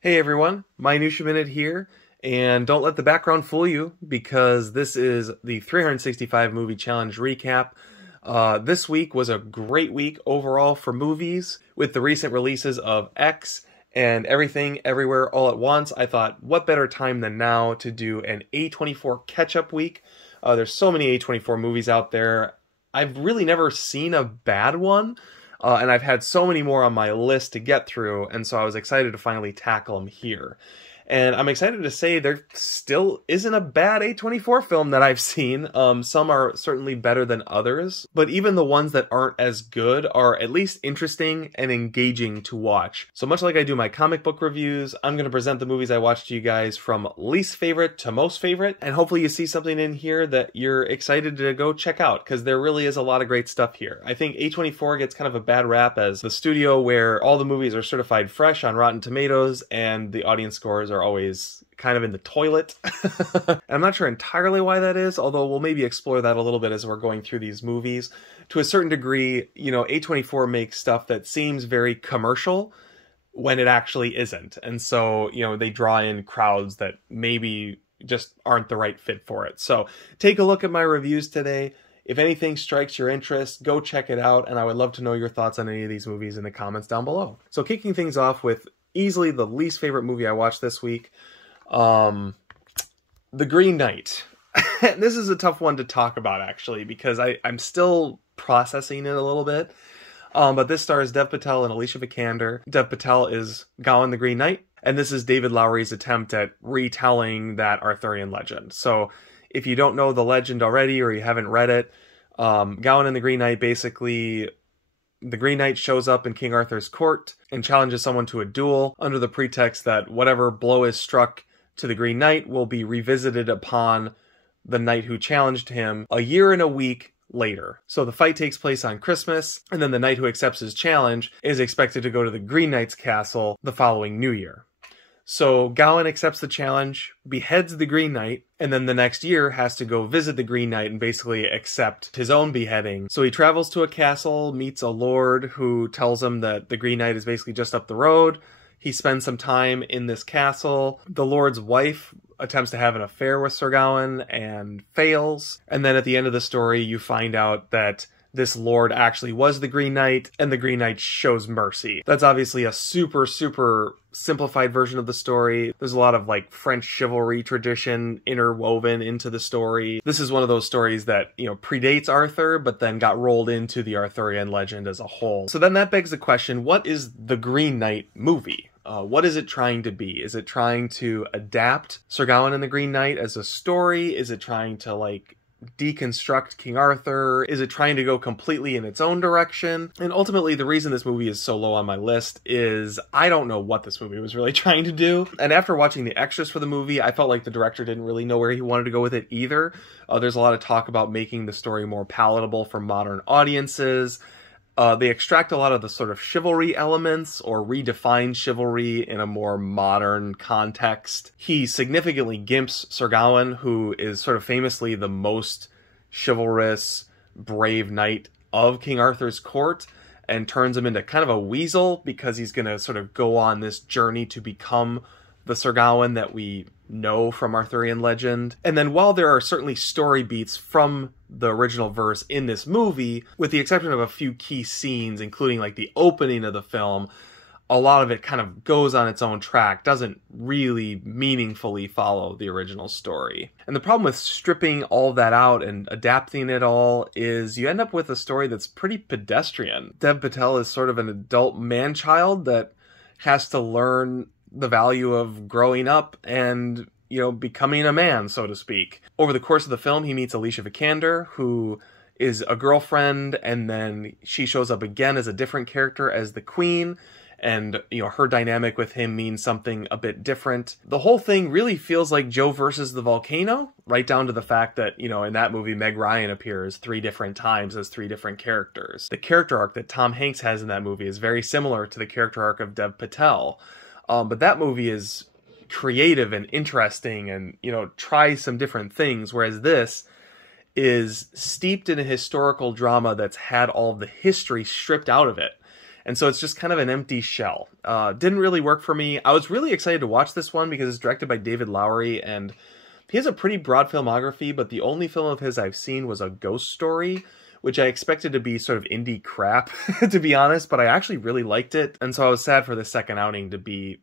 Hey everyone, Minutia Minute here, and don't let the background fool you because this is the 365 movie challenge recap. This week was a great week overall for movies with the recent releases of X and Everything Everywhere All at Once. I thought, what better time than now to do an A24 catch-up week? There's so many A24 movies out there. I've really never seen a bad one. And I've had so many more on my list to get through, and so I was excited to finally tackle them here. And I'm excited to say there still isn't a bad A24 film that I've seen. Some are certainly better than others, but even the ones that aren't as good are at least interesting and engaging to watch. So much like I do my comic book reviews, I'm going to present the movies I watched to you guys from least favorite to most favorite, and hopefully you see something in here that you're excited to go check out, because there really is a lot of great stuff here. I think A24 gets kind of a bad rap as the studio where all the movies are certified fresh on Rotten Tomatoes, and the audience scores are always kind of in the toilet. And I'm not sure entirely why that is, although we'll maybe explore that a little bit as we're going through these movies. To a certain degree, you know, A24 makes stuff that seems very commercial when it actually isn't. And so, you know, they draw in crowds that maybe just aren't the right fit for it. So take a look at my reviews today. If anything strikes your interest, go check it out, and I would love to know your thoughts on any of these movies in the comments down below. So kicking things off with easily the least favorite movie I watched this week, The Green Knight. This is a tough one to talk about, actually, because I'm still processing it a little bit. But this stars Dev Patel and Alicia Vikander. Dev Patel is Gawain the Green Knight, and this is David Lowery's attempt at retelling that Arthurian legend. So if you don't know the legend already or you haven't read it, Gawain and the Green Knight, basically, the Green Knight shows up in King Arthur's court and challenges someone to a duel under the pretext that whatever blow is struck to the Green Knight will be revisited upon the knight who challenged him a year and a week later. So the fight takes place on Christmas, and then the knight who accepts his challenge is expected to go to the Green Knight's castle the following New Year. So Gawain accepts the challenge, beheads the Green Knight, and then the next year has to go visit the Green Knight and basically accept his own beheading. So he travels to a castle, meets a lord who tells him that the Green Knight is basically just up the road. He spends some time in this castle. The lord's wife attempts to have an affair with Sir Gawain and fails. And then at the end of the story, you find out that this lord actually was the Green Knight, and the Green Knight shows mercy. That's obviously a super simplified version of the story. There's a lot of like French chivalry tradition interwoven into the story. This is one of those stories that, you know, predates Arthur, but then got rolled into the Arthurian legend as a whole. So then that begs the question, what is the Green Knight movie? What is it trying to be? Is it trying to adapt Sir Gawain and the Green Knight as a story? Is it trying to like deconstruct King Arthur? Is it trying to go completely in its own direction? And ultimately, the reason this movie is so low on my list is I don't know what this movie was really trying to do. And after watching the extras for the movie, I felt like the director didn't really know where he wanted to go with it either. There's a lot of talk about making the story more palatable for modern audiences. They extract a lot of the sort of chivalry elements or redefine chivalry in a more modern context. He significantly gimps Sir Gawain, who is sort of famously the most chivalrous, brave knight of King Arthur's court, and turns him into kind of a weasel because he's going to sort of go on this journey to become the Sir Gawain that we know from Arthurian legend. And then while there are certainly story beats from the original verse in this movie, with the exception of a few key scenes, including like the opening of the film, a lot of it kind of goes on its own track, doesn't really meaningfully follow the original story. And the problem with stripping all that out and adapting it all is you end up with a story that's pretty pedestrian. Dev Patel is sort of an adult man-child that has to learn the value of growing up and, you know, becoming a man, so to speak. Over the course of the film, he meets Alicia Vikander, who is a girlfriend, and then she shows up again as a different character as the queen, and, you know, her dynamic with him means something a bit different. The whole thing really feels like Joe versus the volcano, right down to the fact that, you know, in that movie, Meg Ryan appears 3 different times as 3 different characters. The character arc that Tom Hanks has in that movie is very similar to the character arc of Dev Patel. But that movie is creative and interesting and, you know, tries some different things, whereas this is steeped in a historical drama that's had all of the history stripped out of it. And so it's just kind of an empty shell. Didn't really work for me. I was really excited to watch this one because it's directed by David Lowery, and he has a pretty broad filmography, but the only film of his I've seen was A Ghost Story, which I expected to be sort of indie crap, to be honest, but I actually really liked it. And so I was sad for the second outing to be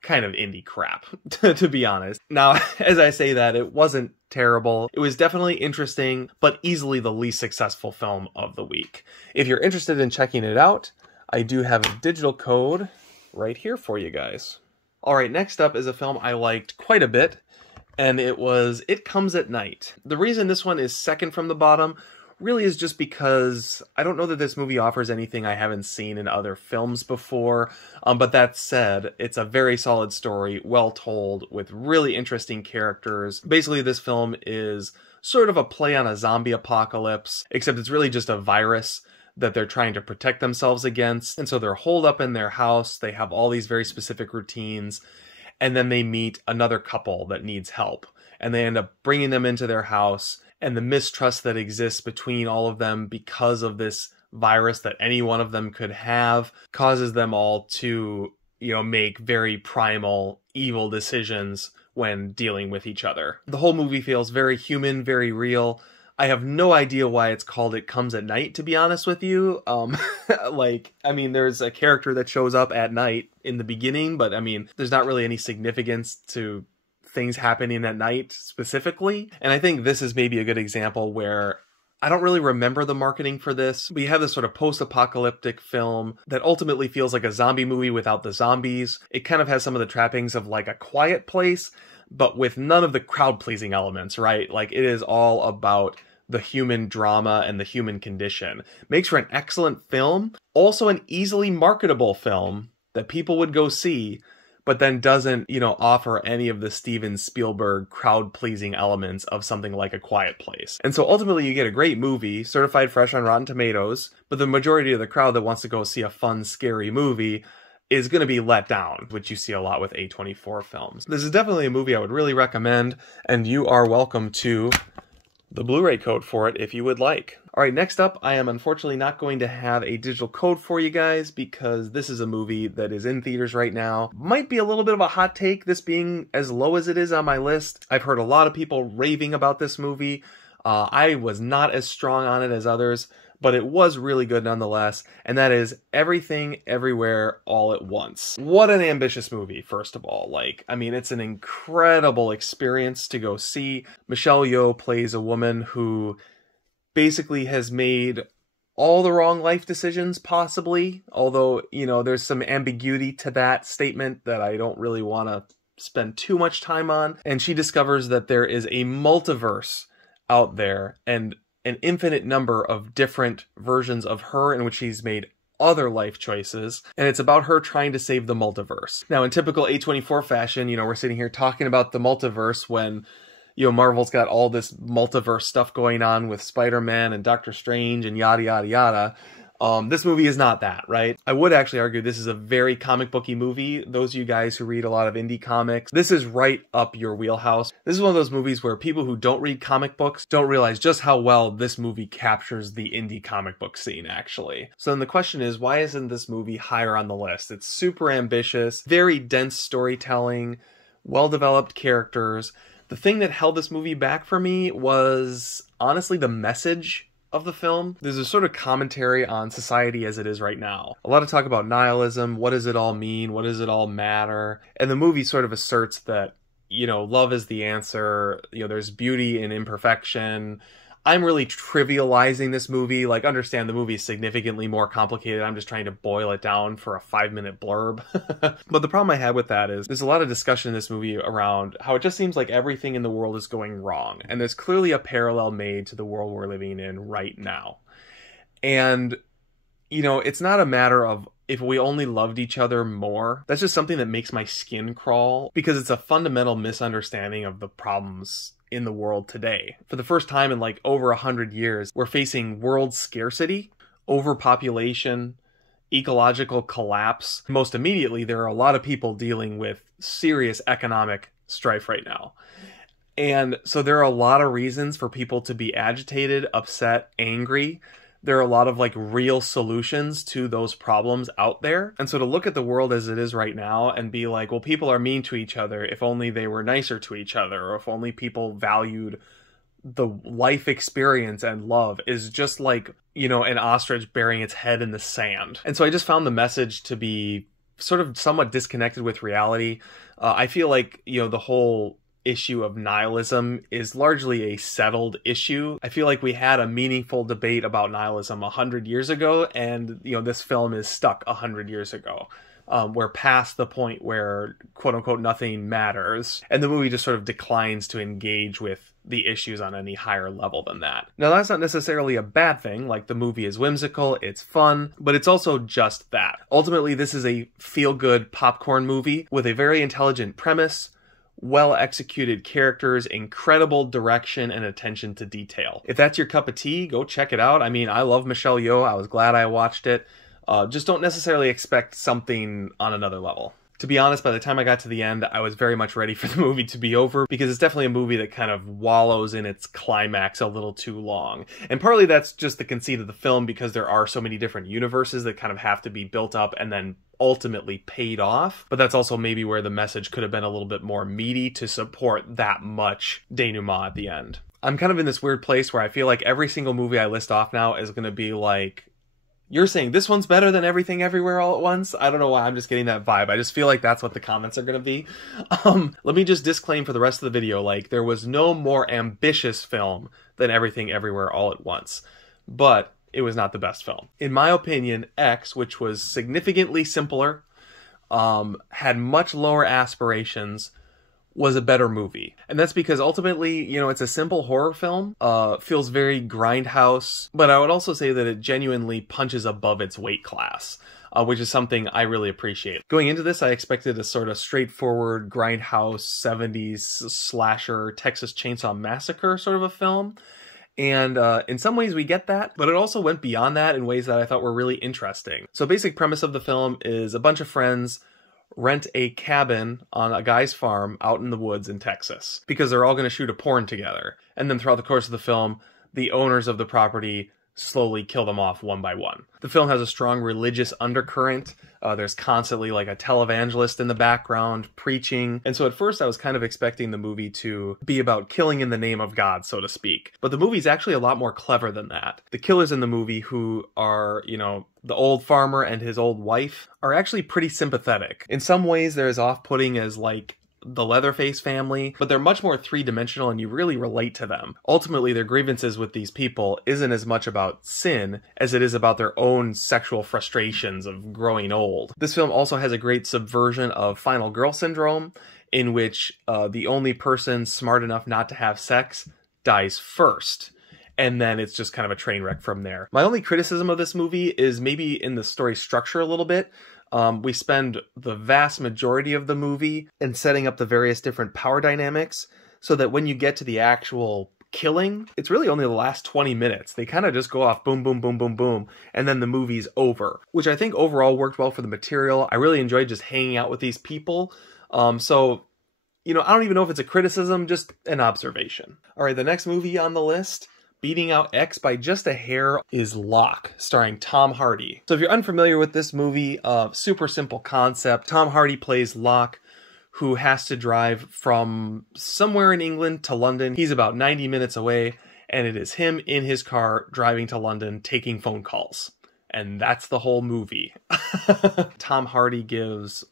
kind of indie crap, to be honest. Now, as I say that, it wasn't terrible. It was definitely interesting, but easily the least successful film of the week. If you're interested in checking it out, I do have a digital code right here for you guys. All right, next up is a film I liked quite a bit, and it was It Comes at Night. The reason this one is second from the bottom really is just because I don't know that this movie offers anything I haven't seen in other films before, but that said, it's a very solid story, well told, with really interesting characters. Basically, this film is sort of a play on a zombie apocalypse, except it's really just a virus that they're trying to protect themselves against, and so they're holed up in their house, they have all these very specific routines, and then they meet another couple that needs help, and they end up bringing them into their house, and the mistrust that exists between all of them because of this virus that any one of them could have causes them all to, make very primal, evil decisions when dealing with each other. The whole movie feels very human, very real. I have no idea why it's called It Comes at Night, to be honest with you. There's a character that shows up at night in the beginning, but there's not really any significance to things happening at night specifically. And I think this is maybe a good example where I don't really remember the marketing for this. We have this sort of post-apocalyptic film that ultimately feels like a zombie movie without the zombies. It kind of has some of the trappings of like A Quiet Place, but with none of the crowd-pleasing elements, right? Like, it is all about the human drama and the human condition. Makes for an excellent film, also an easily marketable film that people would go see, but then doesn't, offer any of the Steven Spielberg crowd-pleasing elements of something like A Quiet Place. And so ultimately you get a great movie, certified fresh on Rotten Tomatoes, but the majority of the crowd that wants to go see a fun, scary movie is going to be let down, which you see a lot with A24 films. This is definitely a movie I would really recommend, and you are welcome to the Blu-ray code for it if you would like. Alright, next up, I am unfortunately not going to have a digital code for you guys because this is a movie that is in theaters right now. Might be a little bit of a hot take, this being as low as it is on my list. I've heard a lot of people raving about this movie. I was not as strong on it as others, but it was really good nonetheless, and that is Everything, Everywhere, All at Once. What an ambitious movie, first of all. It's an incredible experience to go see. Michelle Yeoh plays a woman who basically has made all the wrong life decisions, possibly, although, there's some ambiguity to that statement that I don't really want to spend too much time on, and she discovers that there is a multiverse out there, and an infinite number of different versions of her in which she's made other life choices, and it's about her trying to save the multiverse. Now, in typical A24 fashion, we're sitting here talking about the multiverse when, Marvel's got all this multiverse stuff going on with Spider-Man and Doctor Strange and yada, yada, yada. This movie is not that, right? I would actually argue this is a very comic booky movie. Those of you guys who read a lot of indie comics, this is right up your wheelhouse. This is one of those movies where people who don't read comic books don't realize just how well this movie captures the indie comic book scene, actually. So then the question is, why isn't this movie higher on the list? It's super ambitious, very dense storytelling, well-developed characters. The thing that held this movie back for me was, honestly, the message of the film. There's a sort of commentary on society as it is right now. A lot of talk about nihilism. What does it all mean? What does it all matter? And the movie sort of asserts that, love is the answer. There's beauty in imperfection. I'm really trivializing this movie. Understand the movie is significantly more complicated. I'm just trying to boil it down for a 5-minute blurb. But the problem I had with that is there's a lot of discussion in this movie around how it just seems like everything in the world is going wrong. And there's clearly a parallel made to the world we're living in right now. And, it's not a matter of if we only loved each other more. That's just something that makes my skin crawl because it's a fundamental misunderstanding of the problems in the world today. For the first time in over 100 years, we're facing world scarcity, overpopulation, ecological collapse. Most immediately, there are a lot of people dealing with serious economic strife right now. And so there are a lot of reasons for people to be agitated, upset, angry. there are a lot of like real solutions to those problems out there. And so to look at the world as it is right now and be like, well, people are mean to each other, if only they were nicer to each other, or if only people valued the life experience and love, is just like, you know, an ostrich burying its head in the sand. And so I just found the message to be sort of somewhat disconnected with reality. I feel like, you know, the whole issue of nihilism is largely a settled issue. I feel like we had a meaningful debate about nihilism 100 years ago, and, you know, this film is stuck 100 years ago. We're past the point where, quote unquote, nothing matters, and the movie just sort of declines to engage with the issues on any higher level than that. Now, that's not necessarily a bad thing. Like, the movie is whimsical, it's fun, but it's also just that. Ultimately, this is a feel-good popcorn movie with a very intelligent premise, well-executed characters, incredible direction, and attention to detail. If that's your cup of tea, go check it out. I mean, I love Michelle Yeoh. I was glad I watched it. Just don't necessarily expect something on another level. To be honest, by the time I got to the end, I was very much ready for the movie to be over, because it's definitely a movie that kind of wallows in its climax a little too long. And partly that's just the conceit of the film, because there are so many different universes that kind of have to be built up and then ultimately paid off. But that's also maybe where the message could have been a little bit more meaty to support that much denouement at the end. I'm kind of in this weird place where I feel like every single movie I list off now is going to be like, you're saying this one's better than Everything Everywhere All at Once? I don't know why, I'm just getting that vibe. I just feel like that's what the comments are going to be. Let me just disclaim for the rest of the video, like, there was no more ambitious film than Everything Everywhere All at Once. But it was not the best film. In my opinion, X, which was significantly simpler, had much lower aspirations, was a better movie. And that's because ultimately, you know, it's a simple horror film, feels very grindhouse, but I would also say that it genuinely punches above its weight class, which is something I really appreciate. Going into this, I expected a sort of straightforward grindhouse 70s slasher Texas Chainsaw Massacre sort of a film. And in some ways we get that, but it also went beyond that in ways that I thought were really interesting. So basic premise of the film is a bunch of friends rent a cabin on a guy's farm out in the woods in Texas, because they're all going to shoot a porn together. And then throughout the course of the film, the owners of the property slowly kill them off one by one. The film has a strong religious undercurrent. There's constantly like a televangelist in the background preaching. And so at first I was kind of expecting the movie to be about killing in the name of God, so to speak. But the movie's actually a lot more clever than that. The killers in the movie, who are, you know, the old farmer and his old wife, are actually pretty sympathetic. In some ways they're as off-putting as like the Leatherface family, but they're much more three-dimensional and you really relate to them. Ultimately, their grievances with these people isn't as much about sin as it is about their own sexual frustrations of growing old. This film also has a great subversion of Final Girl Syndrome, in which the only person smart enough not to have sex dies first. And then it's just kind of a train wreck from there. My only criticism of this movie is maybe in the story structure a little bit. We spend the vast majority of the movie in setting up the various different power dynamics, so that when you get to the actual killing, it's really only the last 20 minutes. They kind of just go off boom, boom, boom, boom, boom, and then the movie's over, which I think overall worked well for the material. I really enjoyed just hanging out with these people. So, you know, I don't even know if it's a criticism, just an observation. All right, the next movie on the list, beating out X by just a hair, is Locke, starring Tom Hardy. So if you're unfamiliar with this movie, super simple concept. Tom Hardy plays Locke, who has to drive from somewhere in England to London. He's about 90 minutes away, and it is him in his car driving to London, taking phone calls. And that's the whole movie. Tom Hardy gives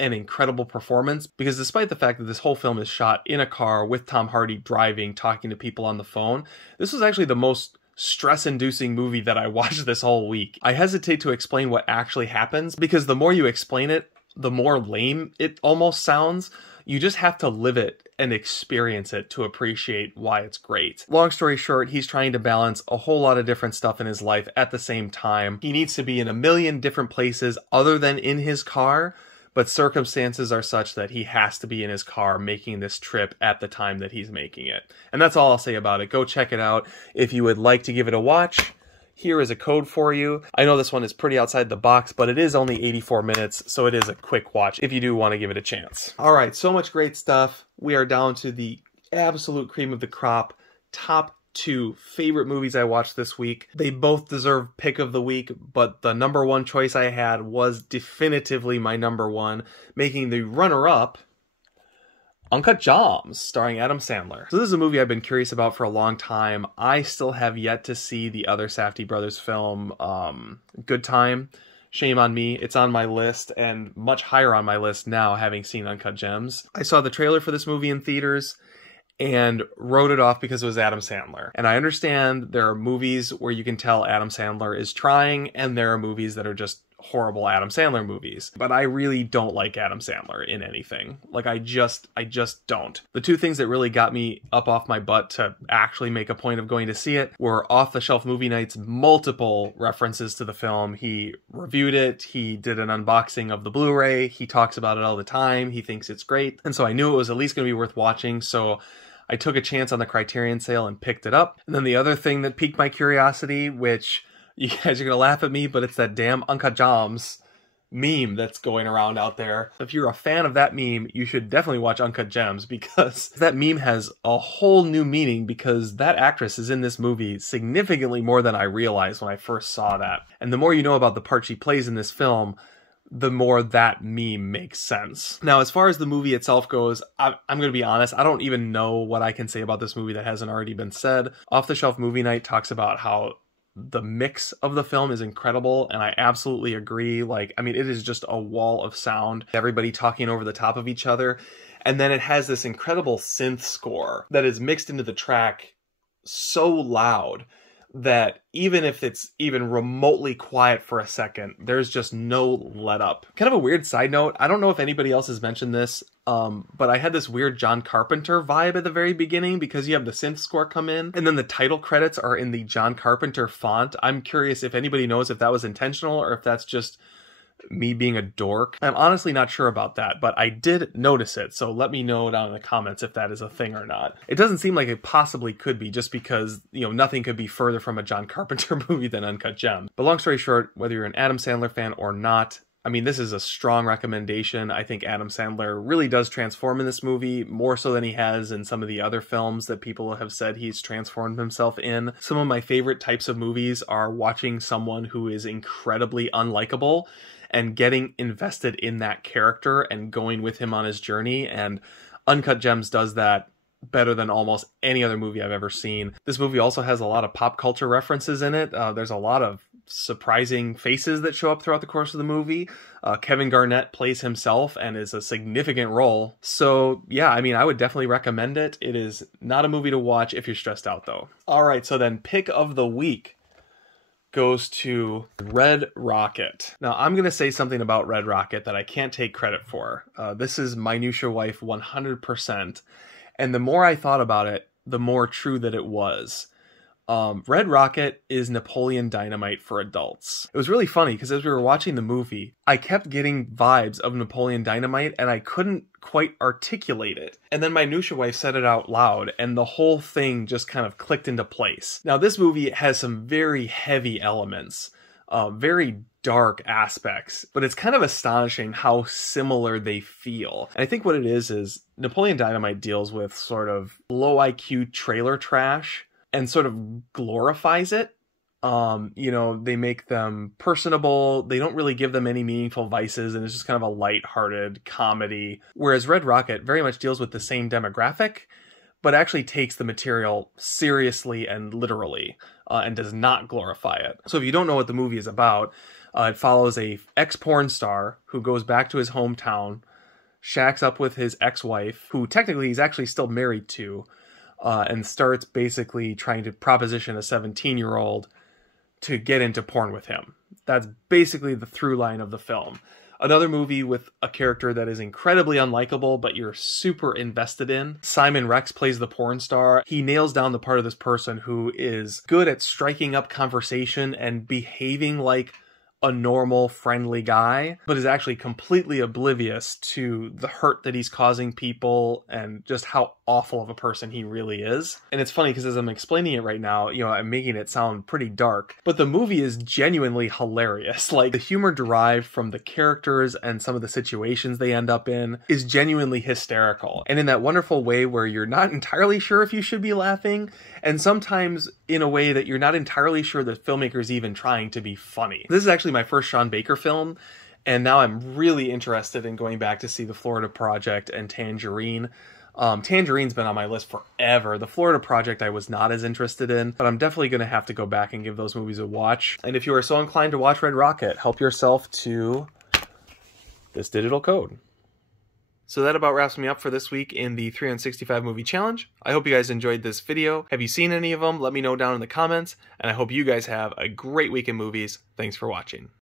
an incredible performance, because despite the fact that this whole film is shot in a car with Tom Hardy driving, talking to people on the phone, this was actually the most stress-inducing movie that I watched this whole week. I hesitate to explain what actually happens, because the more you explain it, the more lame it almost sounds. You just have to live it and experience it to appreciate why it's great. Long story short, he's trying to balance a whole lot of different stuff in his life at the same time. He needs to be in a million different places other than in his car, but circumstances are such that he has to be in his car making this trip at the time that he's making it. And that's all I'll say about it. Go check it out. If you would like to give it a watch, here is a code for you. I know this one is pretty outside the box, but it is only 84 minutes, so it is a quick watch if you do want to give it a chance. All right, so much great stuff. We are down to the absolute cream of the crop, top two favorite movies I watched this week. They both deserve pick of the week, but the number one choice I had was definitively my number one, making the runner-up Uncut Gems, starring Adam Sandler. So this is a movie I've been curious about for a long time. I still have yet to see the other Safdie brothers film, Good Time. Shame on me. It's on my list, and much higher on my list now, having seen Uncut Gems. I saw the trailer for this movie in theaters and wrote it off because it was Adam Sandler. And I understand there are movies where you can tell Adam Sandler is trying, and there are movies that are just horrible Adam Sandler movies. But I really don't like Adam Sandler in anything. Like, I just don't. The two things that really got me up off my butt to actually make a point of going to see it were Off the Shelf Movie Night's multiple references to the film. He reviewed it, he did an unboxing of the Blu-ray, he talks about it all the time, he thinks it's great. And so I knew it was at least going to be worth watching, so I took a chance on the Criterion sale and picked it up. And then the other thing that piqued my curiosity, which you guys are going to laugh at me, but it's that damn Uncut Gems meme that's going around out there. If you're a fan of that meme, you should definitely watch Uncut Gems, because that meme has a whole new meaning, because that actress is in this movie significantly more than I realized when I first saw that. And the more you know about the part she plays in this film, the more that meme makes sense. Now, as far as the movie itself goes, I'm going to be honest, I don't even know what I can say about this movie that hasn't already been said. Off the Shelf Movie Night talks about how the mix of the film is incredible, and I absolutely agree. Like, I mean, it is just a wall of sound, everybody talking over the top of each other, and then it has this incredible synth score that is mixed into the track so loud that even if it's even remotely quiet for a second, there's just no let up. Kind of a weird side note, I don't know if anybody else has mentioned this, but I had this weird John Carpenter vibe at the very beginning, because you have the synth score come in, and then the title credits are in the John Carpenter font. I'm curious if anybody knows if that was intentional or if that's just me being a dork. I'm honestly not sure about that, but I did notice it, so let me know down in the comments if that is a thing or not. It doesn't seem like it possibly could be, just because, you know, nothing could be further from a John Carpenter movie than Uncut Gems. But long story short, whether you're an Adam Sandler fan or not, I mean, this is a strong recommendation. I think Adam Sandler really does transform in this movie, more so than he has in some of the other films that people have said he's transformed himself in. Some of my favorite types of movies are watching someone who is incredibly unlikable and getting invested in that character and going with him on his journey, and Uncut Gems does that better than almost any other movie I've ever seen. This movie also has a lot of pop culture references in it. There's a lot of surprising faces that show up throughout the course of the movie. Kevin Garnett plays himself and is a significant role. So yeah, I mean, I would definitely recommend it. It is not a movie to watch if you're stressed out, though. All right, so then pick of the week goes to Red Rocket. Now, I'm going to say something about Red Rocket that I can't take credit for. This is Minutia Wife 100%. And the more I thought about it, the more true that it was. Red Rocket is Napoleon Dynamite for adults. It was really funny because as we were watching the movie, I kept getting vibes of Napoleon Dynamite and I couldn't quite articulate it. And then Minutia Wife said it out loud and the whole thing just kind of clicked into place. Now, this movie has some very heavy elements, very dark aspects, but it's kind of astonishing how similar they feel. And I think what it is Napoleon Dynamite deals with sort of low IQ trailer trash and sort of glorifies it. You know, they make them personable. They don't really give them any meaningful vices, and it's just kind of a light-hearted comedy. Whereas Red Rocket very much deals with the same demographic, but actually takes the material seriously and literally, and does not glorify it. So if you don't know what the movie is about, it follows a ex-porn star who goes back to his hometown, shacks up with his ex-wife, who technically he's actually still married to, and starts basically trying to proposition a 17-year-old to get into porn with him. That's basically the through line of the film. Another movie with a character that is incredibly unlikable, but you're super invested in. Simon Rex plays the porn star. He nails down the part of this person who is good at striking up conversation and behaving like a normal, friendly guy, but is actually completely oblivious to the hurt that he's causing people and just how awful of a person he really is. And it's funny because as I'm explaining it right now, I'm making it sound pretty dark, but the movie is genuinely hilarious. Like, the humor derived from the characters and some of the situations they end up in is genuinely hysterical. And in that wonderful way where you're not entirely sure if you should be laughing, and sometimes in a way that you're not entirely sure the filmmaker's even trying to be funny. This is actually my first Sean Baker film, and now I'm really interested in going back to see The Florida Project and Tangerine. Tangerine's been on my list forever. The Florida Project I was not as interested in, but I'm definitely going to have to go back and give those movies a watch. And if you are so inclined to watch Red Rocket, help yourself to this digital code. So that about wraps me up for this week in the 365 movie challenge. I hope you guys enjoyed this video. Have you seen any of them? Let me know down in the comments, and I hope you guys have a great week in movies. Thanks for watching.